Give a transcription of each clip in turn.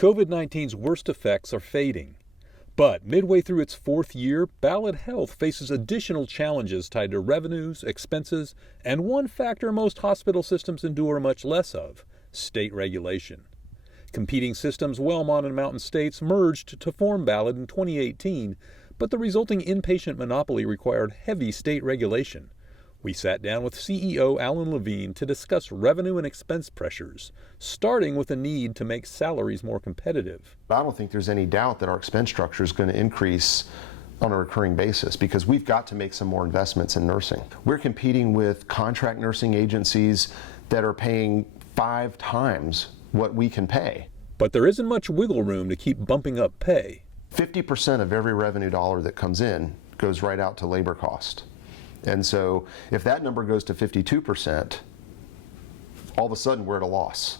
COVID-19's worst effects are fading. But midway through its fourth year, Ballad Health faces additional challenges tied to revenues, expenses, and one factor most hospital systems endure much less of: state regulation. Competing systems Wellmont and Mountain States merged to form Ballad in 2018, but the resulting inpatient monopoly required heavy state regulation. We sat down with CEO Alan Levine to discuss revenue and expense pressures, starting with the need to make salaries more competitive. I don't think there's any doubt that our expense structure is going to increase on a recurring basis because we've got to make some more investments in nursing. We're competing with contract nursing agencies that are paying 5 times what we can pay. But there isn't much wiggle room to keep bumping up pay. 50% of every revenue dollar that comes in goes right out to labor cost. And so if that number goes to 52%, all of a sudden we're at a loss.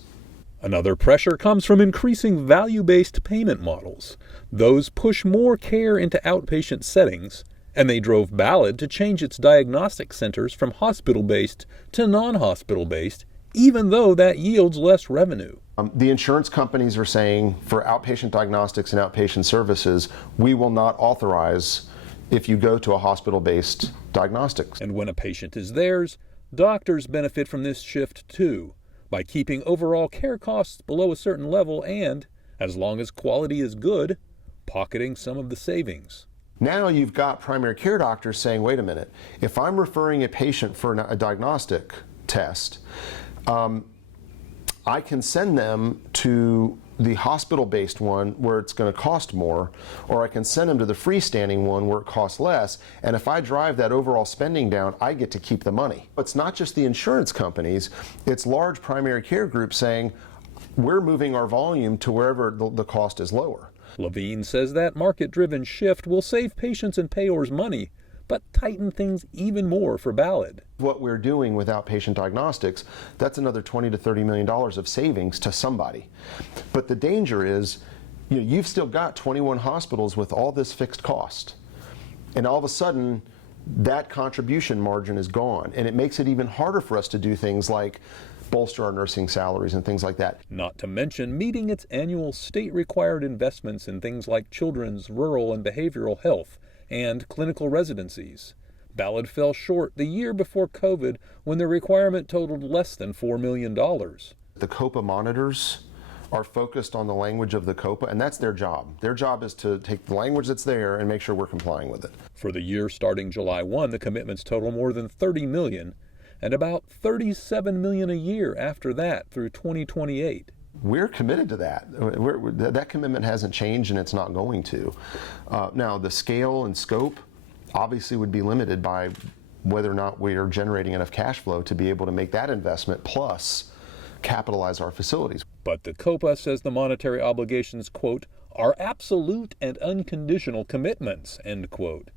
Another pressure comes from increasing value-based payment models. Those push more care into outpatient settings, and they drove Ballad to change its diagnostic centers from hospital-based to non-hospital-based, even though that yields less revenue. The insurance companies are saying for outpatient diagnostics and outpatient services, we will not authorize if you go to a hospital-based diagnostics. And when a patient is theirs, doctors benefit from this shift too, by keeping overall care costs below a certain level and, as long as quality is good, pocketing some of the savings. Now you've got primary care doctors saying, wait a minute, if I'm referring a patient for a diagnostic test, I can send them to the hospital-based one where it's going to cost more, or I can send them to the freestanding one where it costs less, and if I drive that overall spending down, I get to keep the money. It's not just the insurance companies, it's large primary care groups saying, we're moving our volume to wherever the cost is lower. Levine says that market-driven shift will save patients and payors money, but tighten things even more for Ballad. What we're doing with outpatient diagnostics, that's another $20 to $30 million of savings to somebody. But the danger is, you've still got 21 hospitals with all this fixed cost. And all of a sudden, that contribution margin is gone. And it makes it even harder for us to do things like bolster our nursing salaries and things like that. Not to mention meeting its annual state-required investments in things like children's, rural, and behavioral health, and clinical residencies. Ballad fell short the year before COVID when the requirement totaled less than $4 million. The COPA monitors are focused on the language of the COPA, and that's their job. Their job is to take the language that's there and make sure we're complying with it. For the year starting July 1, the commitments total more than $30 million, and about $37 million a year after that through 2028. We're committed to that. That commitment hasn't changed, and it's not going to. Now, the scale and scope obviously would be limited by whether or not we are generating enough cash flow to be able to make that investment plus capitalize our facilities. But the COPA says the monetary obligations, quote, are absolute and unconditional commitments, end quote.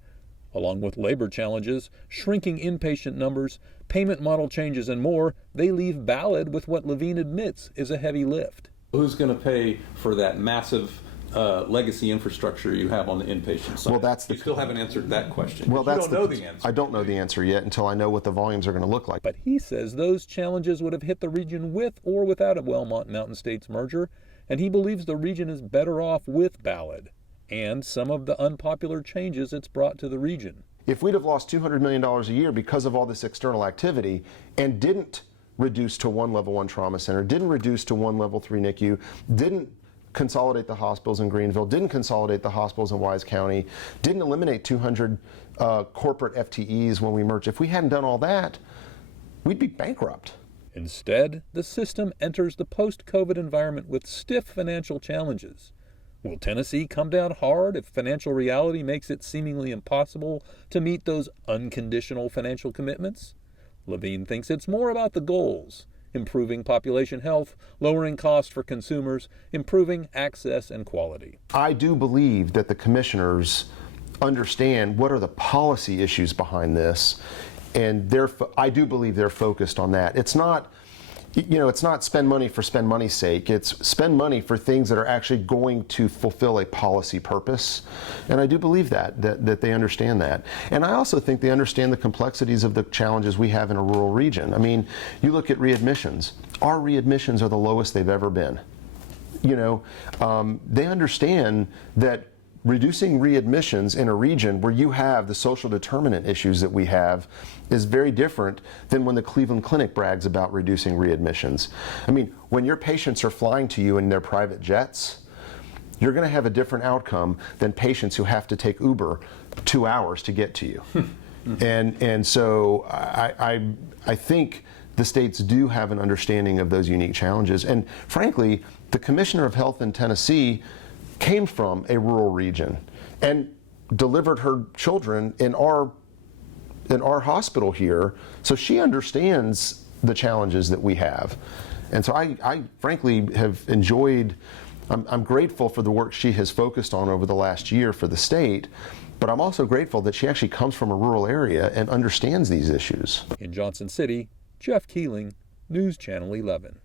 Along with labor challenges, shrinking inpatient numbers, payment model changes, and more, they leave Ballad with what Levine admits is a heavy lift. Who's going to pay for that massive legacy infrastructure you have on the inpatient side? Well, you still haven't answered that question. Well, you don't know the answer. I don't know the answer yet until I know what the volumes are going to look like. But he says those challenges would have hit the region with or without a Wellmont Mountain States merger, and he believes the region is better off with Ballad and some of the unpopular changes it's brought to the region. If we'd have lost $200 million a year because of all this external activity and didn't reduce to one level 1 trauma center, didn't reduce to one level 3 NICU, didn't consolidate the hospitals in Greenville, didn't consolidate the hospitals in Wise County, didn't eliminate 200 corporate FTEs when we merged, if we hadn't done all that, we'd be bankrupt. Instead, the system enters the post-COVID environment with stiff financial challenges. Will Tennessee come down hard if financial reality makes it seemingly impossible to meet those unconditional financial commitments? Levine thinks it's more about the goals: improving population health, lowering costs for consumers, improving access and quality. I do believe that the commissioners understand what are the policy issues behind this, and I do believe they're focused on that. It's not spend money for spend money's sake. It's spend money for things that are actually going to fulfill a policy purpose. And I do believe that they understand that. And I also think they understand the complexities of the challenges we have in a rural region. I mean, you look at readmissions. Our readmissions are the lowest they've ever been. They understand that reducing readmissions in a region where you have the social determinant issues that we have is very different than when the Cleveland Clinic brags about reducing readmissions. I mean, when your patients are flying to you in their private jets, you're going to have a different outcome than patients who have to take Uber 2 hours to get to you. And so I think the states do have an understanding of those unique challenges. And frankly, the Commissioner of Health in Tennessee came from a rural region and delivered her children in our hospital here, so she understands the challenges that we have. And so I frankly have enjoyed, I'm grateful for the work she has focused on over the last year for the state, but I'm also grateful that she actually comes from a rural area and understands these issues. In Johnson City, Jeff Keeling, News Channel 11.